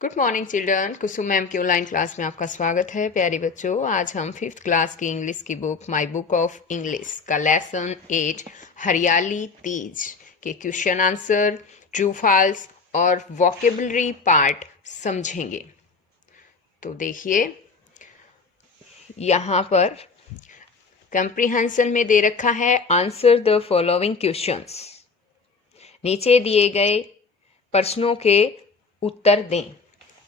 Good morning children. Kusum ma'am की online class में आपका स्वागत है। प्यारे बच्चों, आज हम 5th क्लास की इंग्लिश की book my book of English का लेसन 8 हरियाली तीज के क्वेश्चन आंसर, ट्रू फॉल्स और वोकेबलरी पार्ट समझेंगे। तो देखिए, यहाँ पर कंप्रीहेंशन में दे रखा है आंसर द फॉलोइंग क्वेश्चंस। नीचे दिए गए प्रश्नों के उत्तर दें।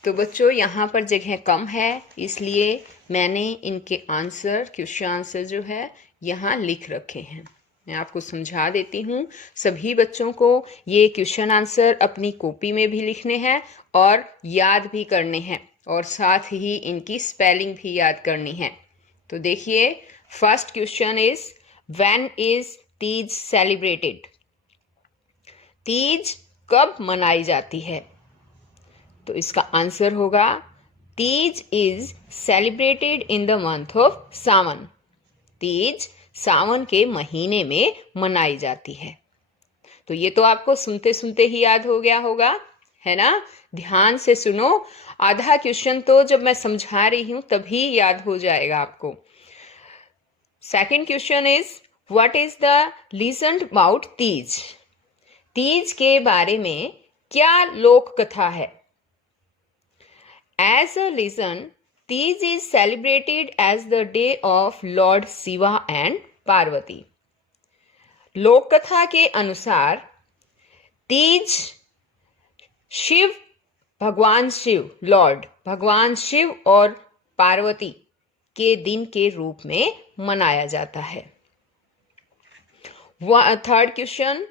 तो बच्चों, यहाँ पर जगह कम है, इसलिए मैंने इनके आंसर, क्वेश्चन आंसर जो है यहाँ लिख रखे हैं। मैं आपको समझा देती हूँ। सभी बच्चों को ये क्वेश्चन आंसर अपनी कॉपी में भी लिखने हैं और याद भी करने हैं, और साथ ही इनकी स्पेलिंग भी याद करनी है। तो देखिए, first question is when is Teej celebrated? Teej कब मनाई जाती है? तो इसका आंसर होगा Teej is celebrated in the month of Sawan. Teej Sawan के महीने में मनाई जाती है। तो ये तो आपको सुनते सुनते ही याद हो गया होगा, है ना? ध्यान से सुनो, आधा क्वेश्चन तो जब मैं समझा रही हूं तभी याद हो जाएगा आपको। Second question is what is the legend about Teej? Teej के बारे में क्या लोक कथा है? As a legend, Teej is celebrated as the day of Lord Shiva and Parvati. लोक कथा के अनुसार तीज भगवान शिव और पार्वती के दिन के रूप में मनाया जाता है। थर्ड क्वेश्चन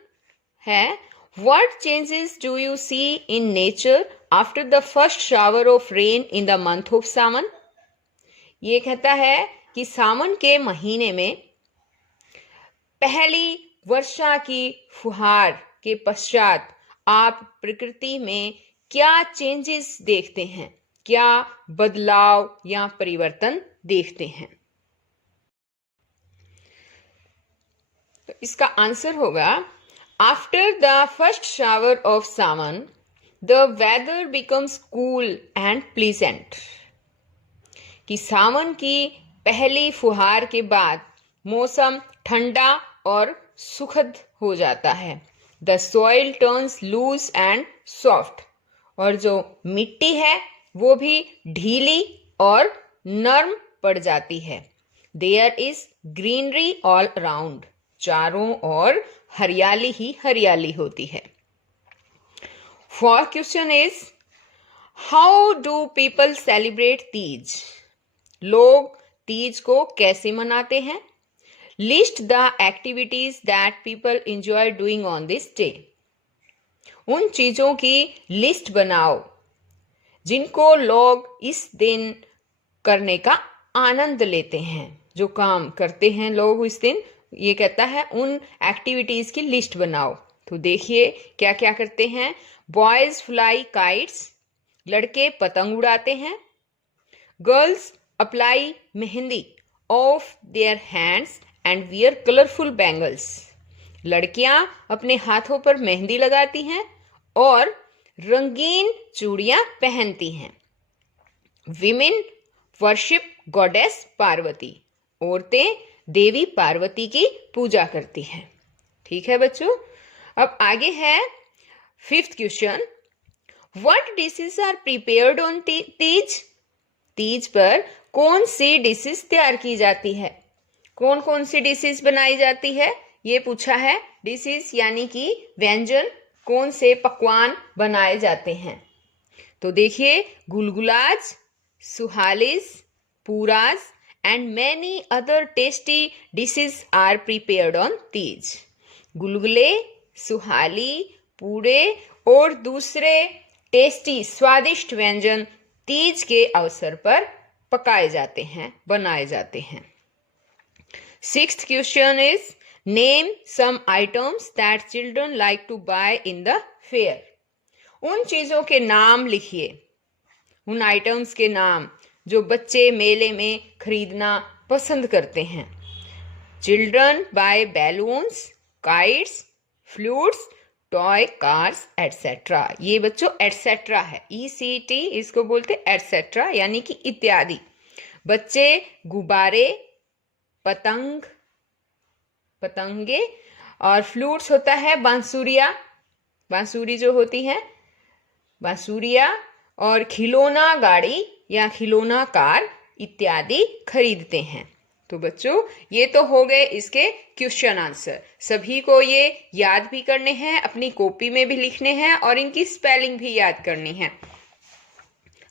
है What changes do you see in nature after the first shower of rain in the month of Sawan? ये कहता है कि सावन के महीने में पहली वर्षा की फुहार के पश्चात आप प्रकृति में क्या चेंजेस देखते हैं, क्या बदलाव या परिवर्तन देखते हैं? तो इसका आंसर होगा After the first shower of Sawan, the weather becomes cool and pleasant. कि सावन की पहली फुहार के बाद मौसम ठंडा और सुखद हो जाता है। The soil turns loose and soft. और जो मिट्टी है वो भी ढीली और नर्म पड़ जाती है। There is greenery all around. चारों ओर हरियाली ही हरियाली होती है। Fourth question is how do people celebrate Teej? लोग तीज को कैसे मनाते हैं? List the activities that people enjoy doing on this day. उन चीजों की लिस्ट बनाओ जिनको लोग इस दिन करने का आनंद लेते हैं। जो काम करते हैं लोग इस दिन, ये कहता है उन एक्टिविटीज की लिस्ट बनाओ। तो देखिए क्या क्या करते हैं। बॉयज फ्लाई काइट्स, लड़के पतंग उड़ाते हैं। Girls apply mehndi of their hands and wear colourful bangles. लड़कियां अपने हाथों पर मेहंदी लगाती हैं और रंगीन चूड़ियां पहनती हैं। Women worship goddess Parvati. औरतें देवी पार्वती की पूजा करती हैं। ठीक है बच्चों, अब आगे है fifth question. What dishes are prepared on Teej? Teej पर कौन सी डिशेस तैयार की जाती है? कौन कौन सी डिशेस बनाई जाती है ये पूछा है। डिशेस यानी कि व्यंजन, कौन से पकवान बनाए जाते हैं? तो देखिए, गुलगुलाज, सुहालिस, पूराज and many other tasty dishes are prepared on Teej. गुलगुले, सुहाली, पूड़े और दूसरे टेस्टी स्वादिष्ट व्यंजन तीज के अवसर पर पकाए जाते हैं, बनाए जाते हैं। Sixth question is name some items that children like to buy in the fair. उन चीजों के नाम लिखिए, उन आइटम्स के नाम जो बच्चे मेले में खरीदना पसंद करते हैं। Children buy balloons, kites, flutes, toy, cars, etcetera. ये बच्चों एटसेट्रा है, ECT इसको बोलते एटसेट्रा, यानी कि इत्यादि। बच्चे गुब्बारे, पतंग, पतंगे, और फ्लूट्स होता है बांसुरिया, बांसुरी जो होती है बांसुरिया, और खिलौना गाड़ी या खिलौना कार इत्यादि खरीदते हैं। तो बच्चों ये तो हो गए इसके क्वेश्चन आंसर। सभी को ये याद भी करने हैं, अपनी कॉपी में भी लिखने हैं और इनकी स्पेलिंग भी याद करनी है।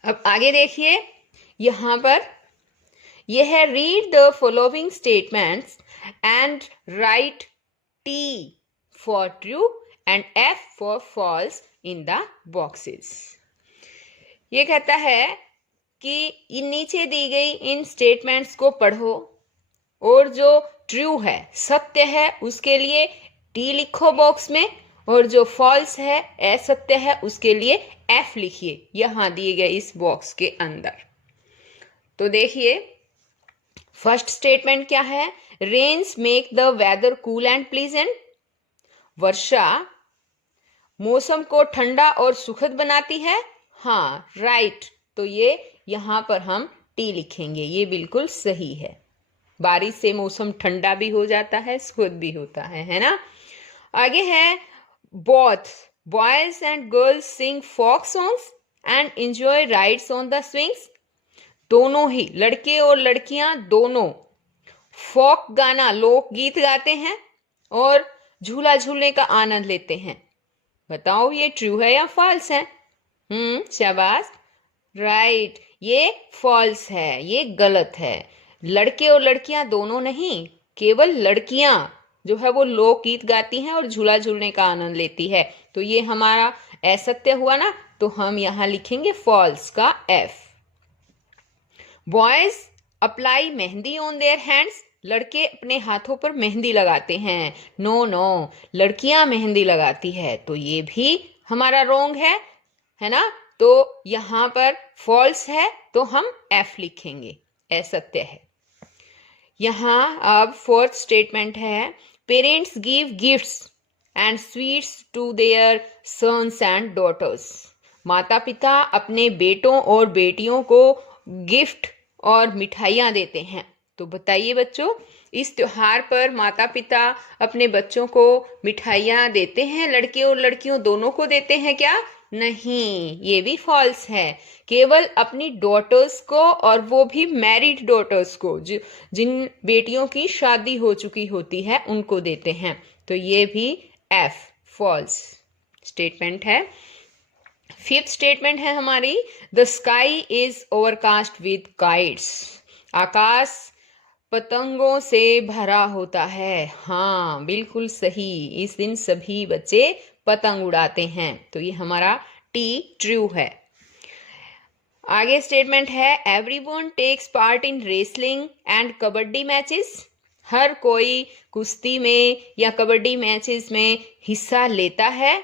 अब आगे देखिए, यहां पर यह है read the following statements and right T for true and F for false in the boxes। ये कहता है कि इन नीचे दी गई इन स्टेटमेंट्स को पढ़ो और जो ट्रू है, सत्य है, उसके लिए T लिखो बॉक्स में, और जो फॉल्स है, असत्य है, उसके लिए F लिखिए यहां दिए गए इस बॉक्स के अंदर। तो देखिए फर्स्ट स्टेटमेंट क्या है, rains make the weather cool and pleasant. वर्षा मौसम को ठंडा और सुखद बनाती है। हाँ राइट, तो ये यहां पर हम टी लिखेंगे, ये बिल्कुल सही है। बारिश से मौसम ठंडा भी हो जाता है, सुखद भी होता है ना। आगे है both boys and girls sing folk songs and enjoy rides on the swings. दोनों ही लड़के और लड़कियां दोनों फोक गाना, लोक गीत गाते हैं और झूला झूलने का आनंद लेते हैं। बताओ ये ट्रू है या फॉल्स है? शाबाश, राइट, ये फॉल्स है, ये गलत है। लड़के और लड़कियां दोनों नहीं, केवल लड़कियां जो है वो लोक गीत गाती हैं और झूला झूलने का आनंद लेती है। तो ये हमारा असत्य हुआ ना, तो हम यहां लिखेंगे फॉल्स का F। Boys apply mehndi on their hands. लड़के अपने हाथों पर मेहंदी लगाते हैं। नो नो, लड़कियां मेहंदी लगाती है, तो ये भी हमारा रॉन्ग है ना। तो यहां पर फॉल्स है, तो हम F लिखेंगे, असत्य है। यहां अब फोर्थ स्टेटमेंट है, parents give gifts and sweets to their sons and daughters. माता पिता अपने बेटों और बेटियों को गिफ्ट और मिठाइयाँ देते हैं। तो बताइए बच्चों, इस त्योहार पर माता पिता अपने बच्चों को मिठाइयाँ देते हैं, लड़के और लड़कियों दोनों को देते हैं क्या? नहीं, ये भी फॉल्स है। केवल अपनी डॉटर्स को, और वो भी मैरिड डॉटर्स को, जिन बेटियों की शादी हो चुकी होती है, उनको देते हैं। तो ये भी F फॉल्स स्टेटमेंट है। फिफ्थ स्टेटमेंट है हमारी, the sky is overcast with kites. आकाश पतंगों से भरा होता है। हाँ बिल्कुल सही, इस दिन सभी बच्चे पतंग उड़ाते हैं। तो ये हमारा T ट्रू है। आगे स्टेटमेंट है, everyone takes part in wrestling and kabaddi matches. हर कोई कुश्ती में या कबड्डी मैचेस में हिस्सा लेता है।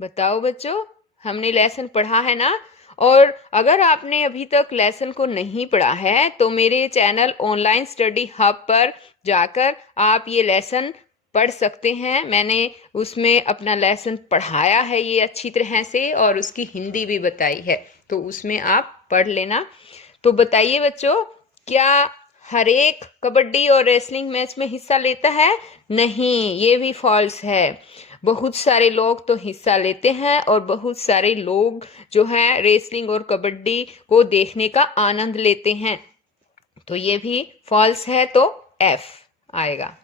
बताओ बच्चों, हमने लेसन पढ़ा है ना। और अगर आपने अभी तक लेसन को नहीं पढ़ा है, तो मेरे चैनल ऑनलाइन स्टडी हब पर जाकर आप ये लेसन पढ़ सकते हैं। मैंने उसमें अपना लेसन पढ़ाया है ये अच्छी तरह से, और उसकी हिंदी भी बताई है, तो उसमें आप पढ़ लेना। तो बताइए बच्चों, क्या हर एक कबड्डी और रेसलिंग मैच में हिस्सा लेता है? नहीं, ये भी फॉल्स है। बहुत सारे लोग तो हिस्सा लेते हैं, और बहुत सारे लोग जो है रेसलिंग और कबड्डी को देखने का आनंद लेते हैं। तो ये भी फॉल्स है, तो F आएगा।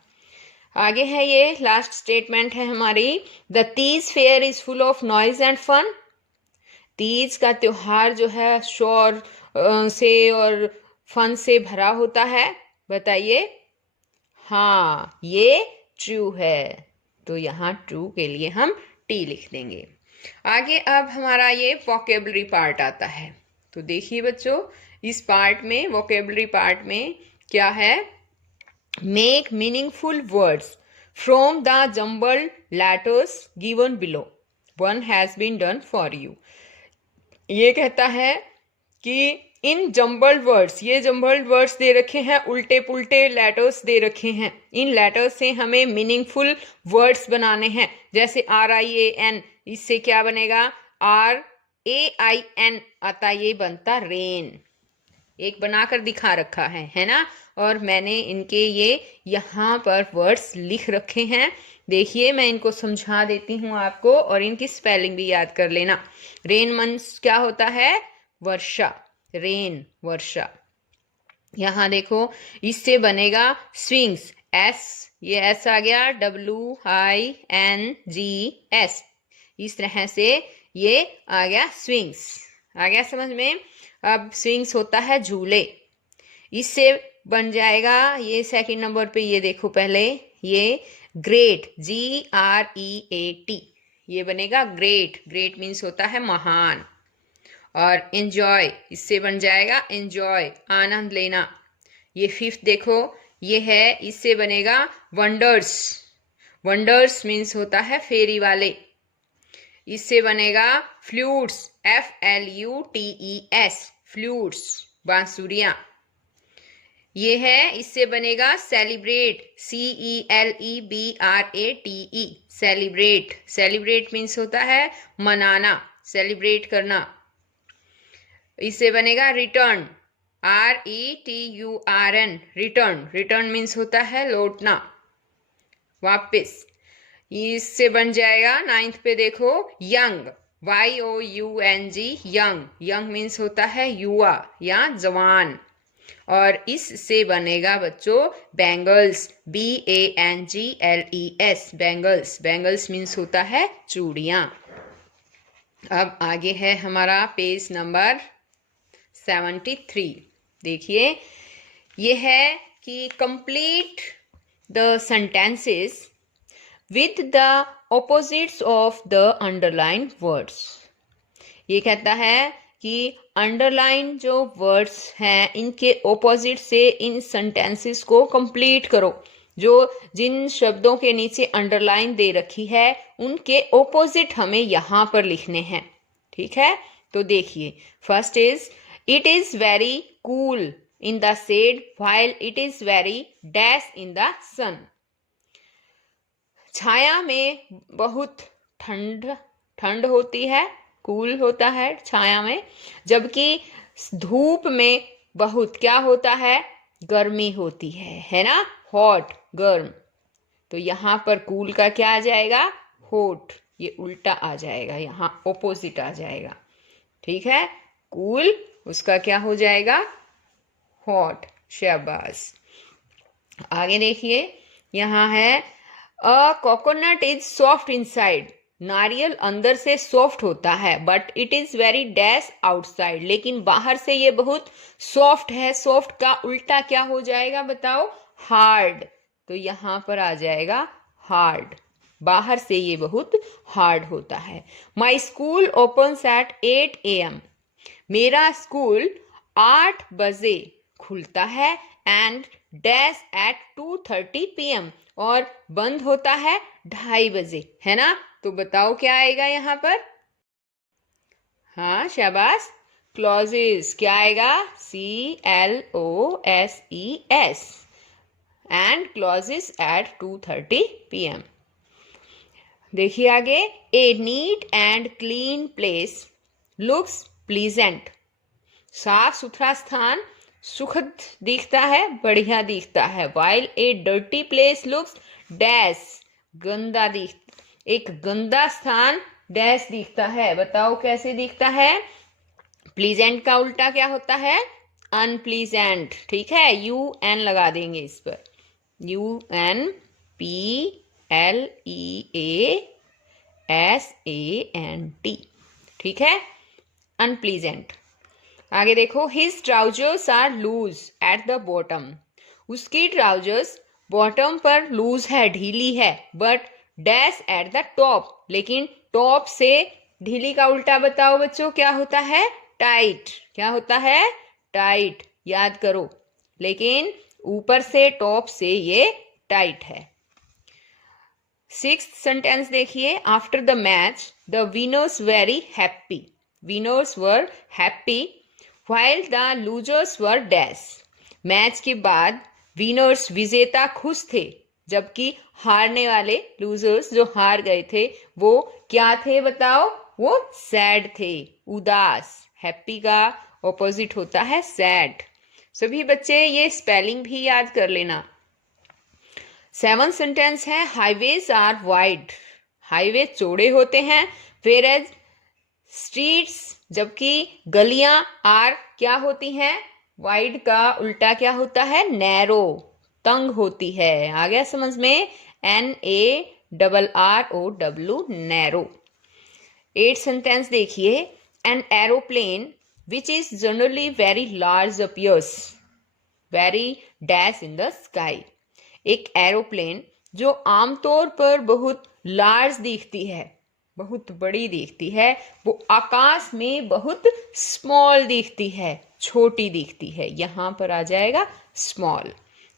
आगे है ये लास्ट स्टेटमेंट है हमारी, the Teej fair is full of noise and fun. Teej का त्योहार जो है शोर से और फन से भरा होता है। बताइए, हाँ ये ट्रू है, तो यहाँ ट्रू के लिए हम T लिख देंगे। आगे अब हमारा ये वोकेबलरी पार्ट आता है। तो देखिए बच्चों, इस पार्ट में, वोकेबलरी पार्ट में क्या है, make meaningful words from the jumbled letters given below, one has been done for you. ये कहता है कि इन जम्बल्ड वर्ड्स, ये जम्बल्ड वर्ड्स दे रखे हैं, उल्टे पुल्टे लेटर्स दे रखे हैं, इन लेटर्स से हमें मीनिंगफुल वर्ड्स बनाने हैं। जैसे RIAN, इससे क्या बनेगा? RAIN आता, ये बनता रेन। एक बनाकर दिखा रखा है ना, और मैंने इनके ये यहाँ पर वर्ड्स लिख रखे हैं। देखिए मैं इनको समझा देती हूँ आपको, और इनकी स्पेलिंग भी याद कर लेना। रेन मीन्स क्या होता है? वर्षा, रेन वर्षा। यहाँ देखो, इससे बनेगा स्विंग्स, ये S आ गया, WINGS, इस तरह से ये आ गया स्विंग्स। आ गया समझ में? अब स्विंग्स होता है झूले, इससे बन जाएगा ये सेकंड नंबर पे, ये देखो पहले, ये ग्रेट, GREAT, ये बनेगा ग्रेट। ग्रेट मीन्स होता है महान। और एंजॉय, इससे बन जाएगा एंजॉय, आनंद लेना। ये फिफ्थ देखो, ये है, इससे बनेगा वंडर्स। वंडर्स मीन्स होता है फेरी वाले, इससे बनेगा फ्लूट्स, FLUTES, फ्लूट्स, बांसुरियां। ये है, इससे बनेगा celebrate, CELEBRATE, celebrate. Celebrate means होता है मनाना, सेलिब्रेट करना। इससे बनेगा return, RETURN, return. Return means होता है लौटना, वापस। इससे बन जाएगा नाइन्थ पे देखो, young, YOUNG, young. Young means होता है युवा या जवान। और इससे बनेगा बच्चों bangles, BANGLES, bangles. Bangles means होता है चूड़ियाँ। अब आगे है हमारा पेज नंबर 73। देखिए, ये है कि complete the sentences with the opposites of the underlined words। ये कहता है कि अंडरलाइन जो वर्ड्स हैं, इनके ऑपोजिट से इन सेंटेंसेस को कंप्लीट करो। जो जिन शब्दों के नीचे अंडरलाइन दे रखी है, उनके ऑपोजिट हमें यहाँ पर लिखने हैं। ठीक है, तो देखिए, first is, it is very cool in the shade while it is very dash in the sun. छाया में बहुत ठंड होती है, कूल होता है छाया में, जबकि धूप में बहुत क्या होता है? गर्मी होती है ना, हॉट, गर्म। तो यहाँ पर कूल का क्या आ जाएगा? हॉट, ये उल्टा आ जाएगा, यहाँ ऑपोजिट आ जाएगा। ठीक है, कूल उसका क्या हो जाएगा? हॉट। शाबाश। आगे देखिए, यहाँ है, a coconut is soft inside, नारियल अंदर से सॉफ्ट होता है, but it is very dash outside, लेकिन बाहर से ये बहुत सॉफ्ट है। सॉफ्ट का उल्टा क्या हो जाएगा बताओ? हार्ड। तो यहाँ पर आ जाएगा हार्ड, बाहर से ये बहुत हार्ड होता है। My school opens eight 8 AM, मेरा स्कूल 8 बजे खुलता है, एंड डैश एट 2:30 PM, और बंद होता है 2:30 बजे, है ना। तो बताओ क्या आएगा यहाँ पर? हाँ शाबाश, क्लॉजेस। क्या आएगा? CLOSES, and closes at 2:30 PM। देखिए आगे, a neat and clean place looks pleasant, साफ सुथरा स्थान सुखद दिखता है, बढ़िया दिखता है। While a dirty place looks dash, गंदा एक गंदा स्थान डैश दिखता है। बताओ कैसे दिखता है? प्लीजेंट का उल्टा क्या होता है? अनप्लीजेंट। ठीक है, UN लगा देंगे इस पर, UNPLEASANT। ठीक है, अनप्लीजेंट। आगे देखो, his trousers are loose at the bottom, उसकी ट्राउजर्स बॉटम पर लूज है, ढीली है, but dash at the top, लेकिन टॉप से ढीली का उल्टा बताओ बच्चों क्या होता है? टाइट। क्या होता है? टाइट, याद करो। लेकिन ऊपर से टॉप से ये टाइट है। 6th सेंटेंस देखिए, after the match the winners very happy, winners were happy while the losers were dash. Match के बाद विनर्स विजेता खुश थे, जबकि हारने वाले लूजर्स जो हार गए थे वो क्या थे बताओ? वो सैड थे, उदास। हैप्पी का ऑपोजिट होता है सैड। सभी बच्चे ये स्पेलिंग भी याद कर लेना। 7 सेंटेंस है, हाईवेज आर वाइड। हाईवे चौड़े होते हैं, वेयर एज स्ट्रीट्स, जबकि गलियां आर क्या होती हैं? वाइड का उल्टा क्या होता है? नैरो, तंग होती है। आ गया समझ में? NARROW, narrow. 8 सेंटेंस देखिए, an aeroplane which is generally very large appears very dash in the sky. एक एरोप्लेन जो आमतौर पर बहुत लार्ज दिखती है, बहुत बड़ी दिखती है, वो आकाश में बहुत स्मॉल दिखती है, छोटी दिखती है। यहां पर आ जाएगा स्मॉल।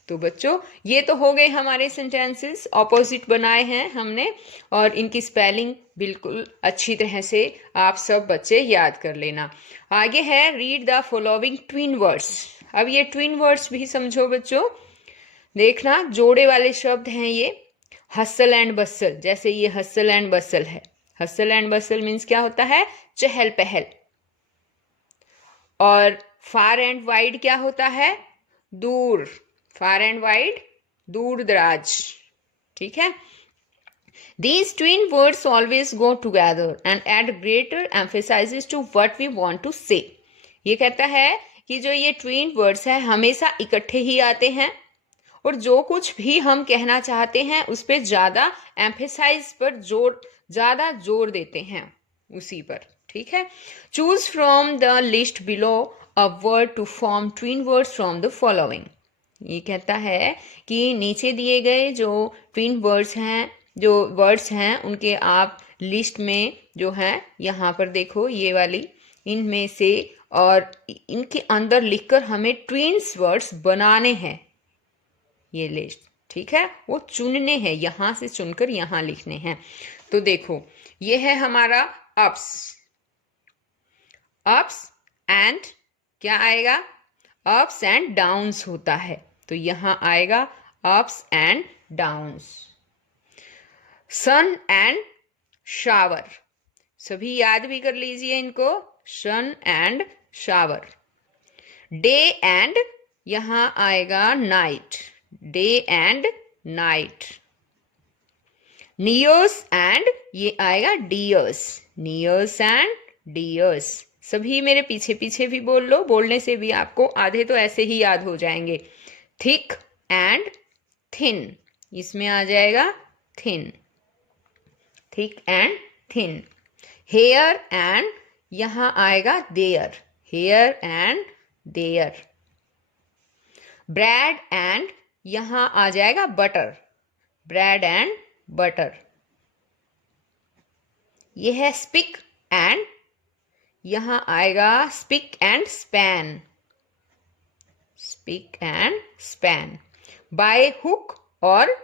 तो बच्चों ये तो हो गए हमारे सेंटेंसेस, ऑपोजिट बनाए हैं हमने, और इनकी स्पेलिंग बिल्कुल अच्छी तरह से आप सब बच्चे याद कर लेना। आगे है read the following twin words. अब ये ट्विन वर्ड्स भी समझो बच्चों, देखना जोड़े वाले शब्द हैं ये। हसल एंड बसल, जैसे ये हसल एंड बसल है। हसल एंड बसल मीन्स क्या होता है? चहल पहल। और फार एंड वाइड क्या होता है? दूर। फार एंड वाइड, दूर दराज। ठीक है। These twin words always go together and add greater emphasis to what we want to say. ये कहता है कि जो ये ट्विन वर्ड्स है हमेशा इकट्ठे ही आते हैं, और जो कुछ भी हम कहना चाहते हैं उस पर ज्यादा एम्फेसाइज पर ज्यादा जोर देते हैं उसी पर। ठीक है। Choose from the list below a word to form twin words from the following. ये कहता है कि नीचे दिए गए जो ट्विन वर्ड्स हैं, जो वर्ड्स हैं उनके आप लिस्ट में जो है यहाँ पर देखो ये वाली, इनमें से और इनके अंदर लिखकर हमें ट्विन्स वर्ड्स बनाने हैं। ये लिस्ट, ठीक है, वो चुनने हैं, यहां से चुनकर यहां लिखने हैं। तो देखो ये है हमारा अप्स। अप्स एंड क्या आएगा? अप्स एंड डाउन्स होता है, तो यहां आएगा ups and downs. Sun and shower, सभी याद भी कर लीजिए इनको, sun and shower. Day and यहां आएगा night, day and night. Nears and ये आएगा डियर्स, नियर्स एंड डियर्स। सभी मेरे पीछे पीछे भी बोल लो, बोलने से भी आपको आधे तो ऐसे ही याद हो जाएंगे। थिक एंड थिन, इसमें आ जाएगा thin, thick and thin. Here and यहां आएगा there, here and there. Bread and यहां आ जाएगा बटर, ब्रेड एंड बटर। यह है स्पिक एंड यहां आएगा spick and span, spick and span. By hook और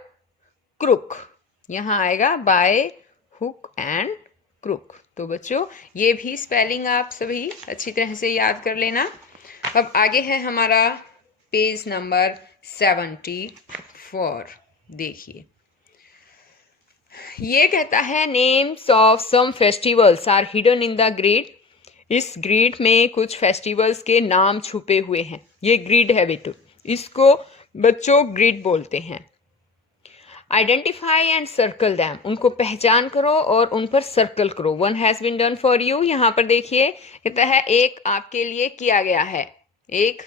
क्रुक, यहां आएगा बाय हुक एंड क्रुक। तो बच्चों ये भी स्पेलिंग आप सभी अच्छी तरह से याद कर लेना। अब आगे है हमारा पेज नंबर 74। देखिए ये कहता है names of some festivals are hidden in the grid. इस ग्रिड में कुछ फेस्टिवल्स के नाम छुपे हुए हैं। ये ग्रिड है बेटो, इसको बच्चों ग्रिड बोलते हैं। आइडेंटिफाई एंड सर्कल दैम, उनको पहचान करो और उन पर सर्कल करो। One has been done for you, यहाँ पर देखिए कहता है एक आपके लिए किया गया है। एक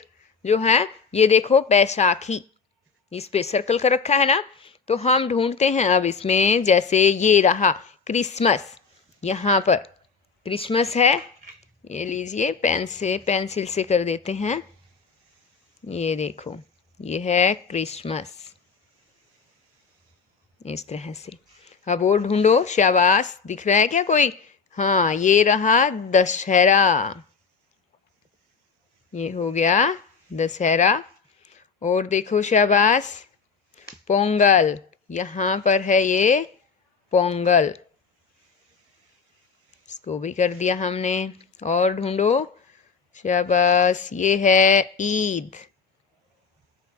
जो है ये देखो बैसाखी, इस पे सर्कल कर रखा है ना। तो हम ढूंढते हैं अब इसमें, जैसे ये रहा क्रिसमस, यहाँ पर क्रिसमस है, ये लीजिए पेंसिल से कर देते हैं। ये देखो ये है क्रिसमस, इस तरह से। अब और ढूंढो, शाबाश, दिख रहा है क्या कोई? हाँ ये रहा दशहरा, ये हो गया दशहरा। और देखो शाबाश पोंगल, यहाँ पर है ये पोंगल, इसको भी कर दिया हमने। और ढूंढो शाबाश। ये है ईद,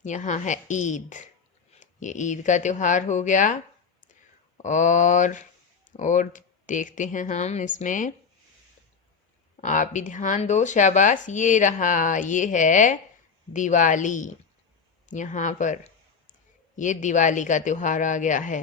यहाँ है ईद, ये ईद का त्योहार हो गया। और देखते हैं हम इसमें, आप भी ध्यान दो। शाबाश, ये रहा, ये है दिवाली। यहाँ पर ये दिवाली का त्योहार आ गया है।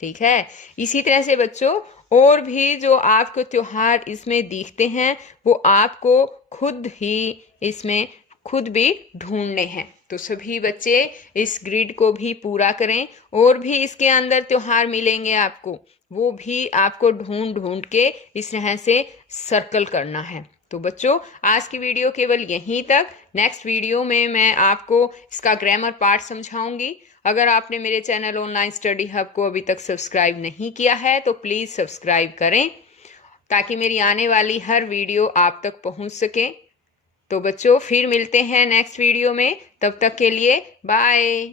ठीक है, इसी तरह से बच्चों और भी जो आपको त्योहार इसमें दिखते हैं वो आपको खुद ही इसमें खुद भी ढूंढने हैं। तो सभी बच्चे इस ग्रिड को भी पूरा करें, और भी इसके अंदर त्योहार मिलेंगे आपको, वो भी आपको ढूंढ ढूंढ के इस तरह से सर्कल करना है। तो बच्चों आज की वीडियो केवल यहीं तक। नेक्स्ट वीडियो में मैं आपको इसका ग्रामर पार्ट समझाऊंगी। अगर आपने मेरे चैनल ऑनलाइन स्टडी हब को अभी तक सब्सक्राइब नहीं किया है तो प्लीज़ सब्सक्राइब करें, ताकि मेरी आने वाली हर वीडियो आप तक पहुंच सके। तो बच्चों फिर मिलते हैं नेक्स्ट वीडियो में, तब तक के लिए बाय।